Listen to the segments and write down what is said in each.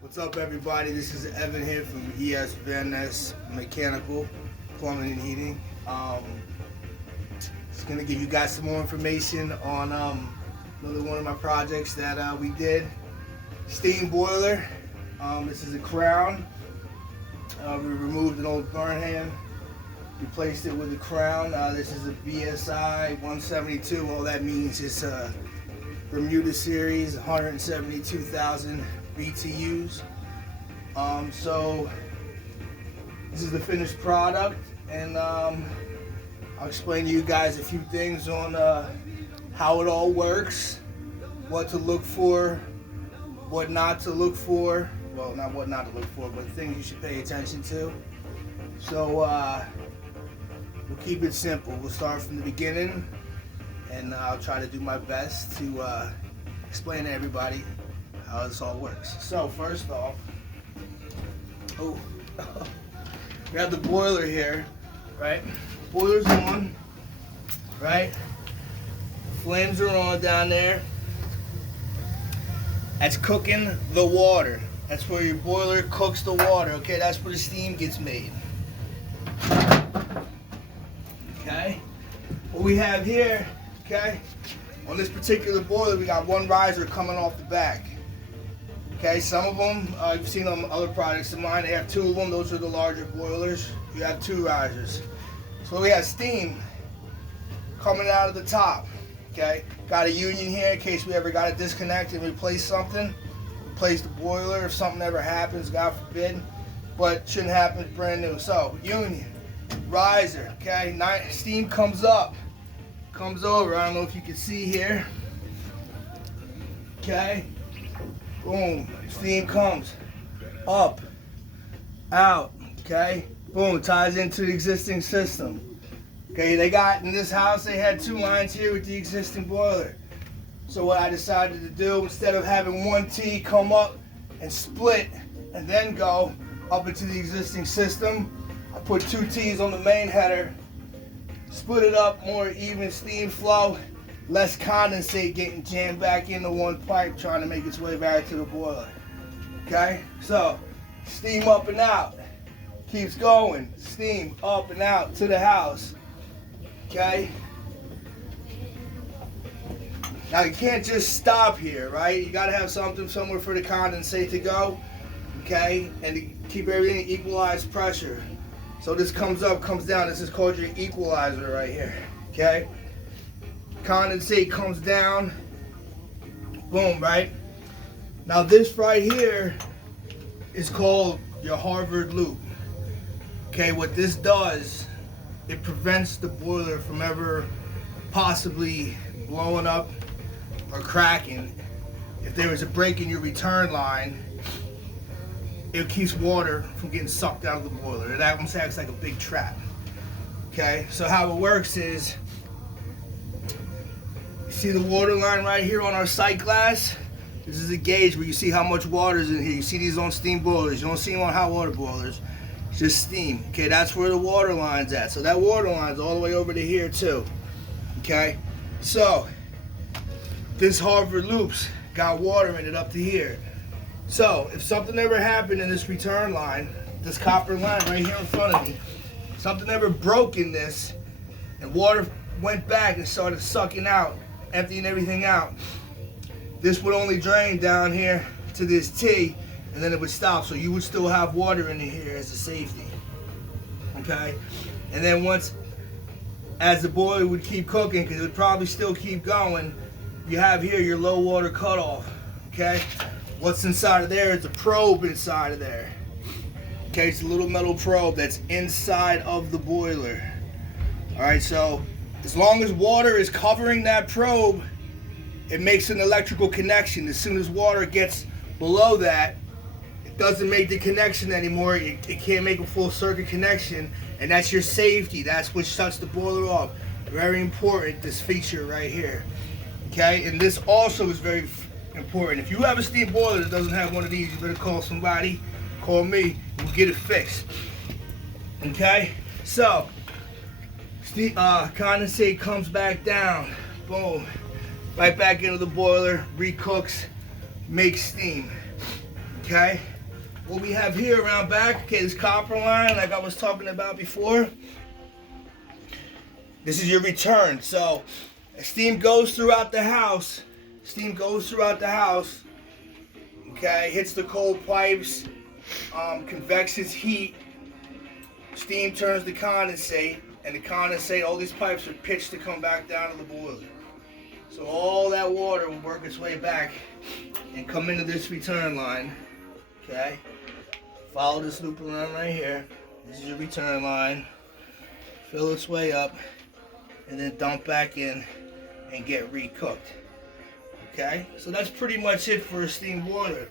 What's up, everybody? This is Evan here from ES Van Ness Mechanical, Plumbing and Heating. Just gonna give you guys some more information on another one of my projects that we did. Steam boiler. This is a crown. We removed an old burn hand, replaced it with a crown. This is a BSI 172. All that means is Bermuda series, 172,000 BTUs. So this is the finished product, and I'll explain to you guys a few things on how it all works, what to look for, what not to look for. Well, not what not to look for, but things you should pay attention to. So we'll keep it simple. We'll start from the beginning, and I'll try to do my best to explain to everybody how this all works. So first off, we have the boiler here, right? Boiler's on, right? Flames are on down there. That's cooking the water. That's where your boiler cooks the water, okay? That's where the steam gets made. Okay? What we have here, okay? On this particular boiler, we got one riser coming off the back. Okay, some of them, you've seen on other products of mine, they have two of them. Those are the larger boilers. You have two risers. So we have steam coming out of the top. Okay, got a union here in case we ever got to disconnect and replace something. Replace the boiler if something ever happens, God forbid. But shouldn't happen, it's brand new. So, union, riser, okay, steam comes up, comes over. I don't know if you can see here. Okay. Boom, steam comes up, out, okay? Boom, ties into the existing system. Okay, they got, in this house, they had two lines here with the existing boiler. So what I decided to do, instead of having one T come up and split and then go up into the existing system, I put two T's on the main header, split it up, more even steam flow, less condensate getting jammed back into one pipe trying to make its way back to the boiler. Okay, so steam up and out, keeps going, steam up and out to the house. Okay, now you can't just stop here, right? You gotta have something somewhere for the condensate to go, okay, and to keep everything equalized pressure. So this comes up, comes down. This is called your equalizer right here. Okay. Condensate comes down, boom, right? Now this right here is called your Harvard loop. Okay, what this does, it prevents the boiler from ever possibly blowing up or cracking. If there was a break in your return line, it keeps water from getting sucked out of the boiler. That almost acts like a big trap. Okay, so how it works is, see the water line right here on our sight glass? This is a gauge where you see how much water is in here. You see these on steam boilers. You don't see them on hot water boilers. It's just steam. Okay, that's where the water line's at. So that water line's all the way over to here too. Okay, so this Harvard loops got water in it up to here. So if something ever happened in this return line, this copper line right here in front of me, something ever broke in this and water went back and started sucking out, emptying everything out, this would only drain down here to this T, and then it would stop. So you would still have water in here as a safety. Okay, and then as the boiler would keep cooking, because it would probably still keep going, you have here your low water cutoff. Okay, what's inside of there is a probe inside of there. Okay, it's a little metal probe that's inside of the boiler. All right, so as long as water is covering that probe, it makes an electrical connection. As soon as water gets below that, it doesn't make the connection anymore. It can't make a full circuit connection, and that's your safety. That's what shuts the boiler off. Very important, this feature right here. Okay, and this also is very important. If you have a steam boiler that doesn't have one of these, you better call somebody, call me, and we'll get it fixed. Okay, so condensate comes back down, boom, right back into the boiler, recooks, makes steam. Okay. What we have here around back, okay, this copper line, like I was talking about before. This is your return. So steam goes throughout the house. Steam goes throughout the house. Okay, hits the cold pipes, convects heat. Steam turns to condensate, and the condensate, all these pipes are pitched to come back down to the boiler. So all that water will work its way back and come into this return line. Okay, follow this loop around right here. This is your return line. Fill its way up, and then dump back in and get recooked. Okay, so that's pretty much it for a steam boiler.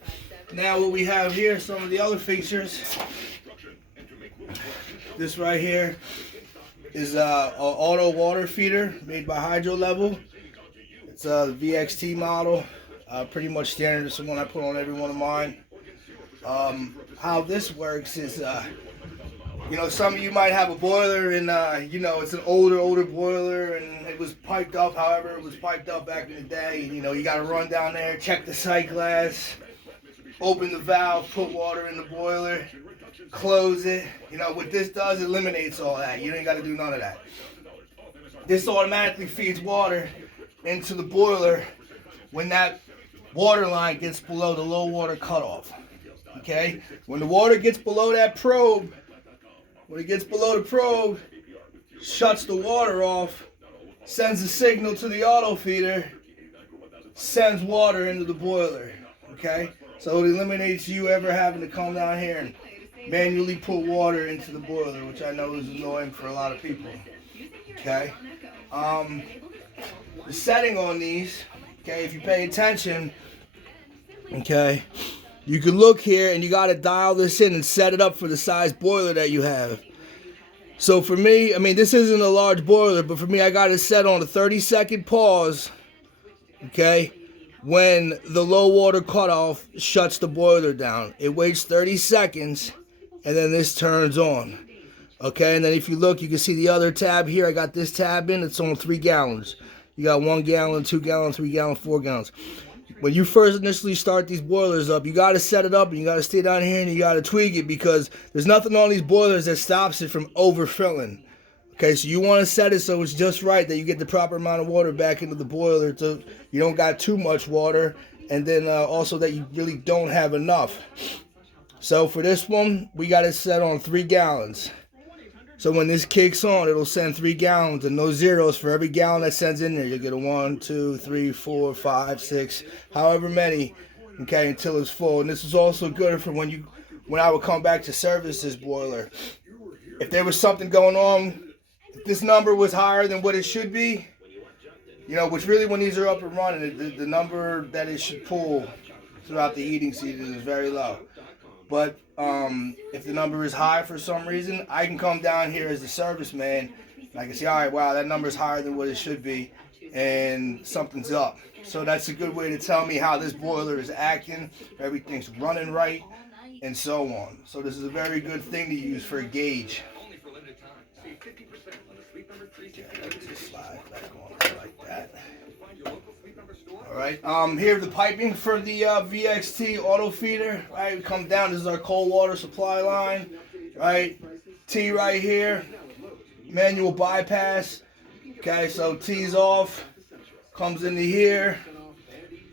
Now what we have here, some of the other features. This right here is an auto water feeder made by Hydro Level. It's the VXT model, pretty much standard. It's the one I put on every one of mine. How this works is, you know, some of you might have a boiler and, you know, it's an older boiler and it was piped up, however it was piped up back in the day. And, you know, you got to run down there, check the sight glass, open the valve, put water in the boiler, close it. You know, what this does, it eliminates all that. You ain't got to do none of that. This automatically feeds water into the boiler when that water line gets below the low water cutoff. Okay? When the water gets below that probe, when it gets below the probe, shuts the water off, sends a signal to the auto feeder, sends water into the boiler. Okay? So it eliminates you ever having to come down here and manually put water into the boiler, which I know is annoying for a lot of people. Okay? The setting on these, okay, if you pay attention, okay, you can look here and you got to dial this in and set it up for the size boiler that you have. So for me, I mean, this isn't a large boiler, but for me, I got it set on a 30-second pause, okay, when the low water cutoff shuts the boiler down. It waits 30 seconds, and then this turns on. Okay, and then if you look, you can see the other tab here. I got this tab in. It's on 3 gallons. You got 1 gallon, 2 gallon, 3 gallon, 4 gallons. When you first initially start these boilers up, you got to set it up and you got to stay down here and you got to tweak it because there's nothing on these boilers that stops it from overfilling. Okay, so you want to set it so it's just right, that you get the proper amount of water back into the boiler so you don't got too much water, and then also that you really don't have enough. So for this one, we got it set on 3 gallons. So when this kicks on, it'll send 3 gallons and no zeros for every gallon that sends in there. You'll get a 1, 2, 3, 4, 5, 6, however many, okay, until it's full. And this is also good for when I would come back to service this boiler. If there was something going on, if this number was higher than what it should be, you know, which really when these are up and running, the number that it should pull throughout the heating season is very low. But if the number is high for some reason, I can come down here as the serviceman and I can say, all right, wow, that number is higher than what it should be, and something's up. So that's a good way to tell me how this boiler is acting, everything's running right, and so on. So this is a very good thing to use for a gauge. Okay, let me just slide back on like that. Alright, here the piping for the VXT auto feeder, right, come down, this is our cold water supply line, right, T right here, manual bypass, okay, so T's off, comes into here,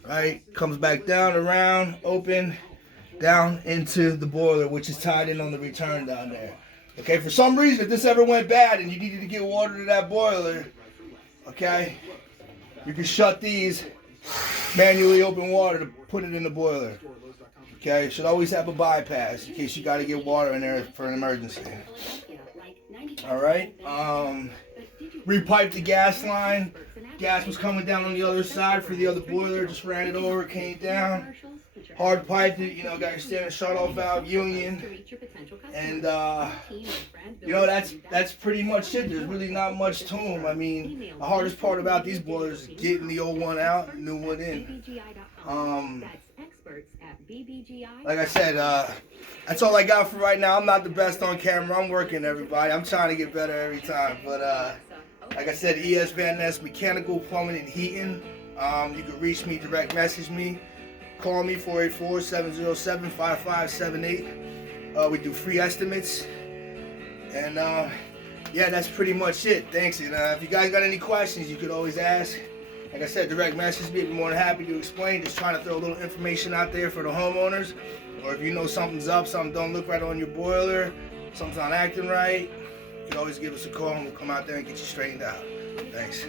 right, comes back down, around, open, down into the boiler, which is tied in on the return down there. Okay, for some reason, if this ever went bad and you needed to get water to that boiler, okay, you can shut these, manually open water to put it in the boiler. Okay, you should always have a bypass in case you got to get water in there for an emergency. Alright, repipe the gas line. Gas was coming down on the other side for the other boiler, just ran it over, came down. Hard piped it, you know, got your standard shut-off valve union. And, you know, that's pretty much it. There's really not much to them. I mean, the hardest part about these boilers is getting the old one out and new one in. Like I said, that's all I got for right now. I'm not the best on camera. I'm working, everybody. I'm trying to get better every time. But, like I said, ES Van Ness, Mechanical, Plumbing, and Heating. You can reach me, direct message me. call me 484-707-5578. We do free estimates. And yeah, that's pretty much it. Thanks. And if you guys got any questions, you could always ask. Like I said, direct message me. I'd be more than happy to explain. Just trying to throw a little information out there for the homeowners. Or if you know something's up, something don't look right on your boiler, something's not acting right, you can always give us a call and we'll come out there and get you straightened out. Thanks.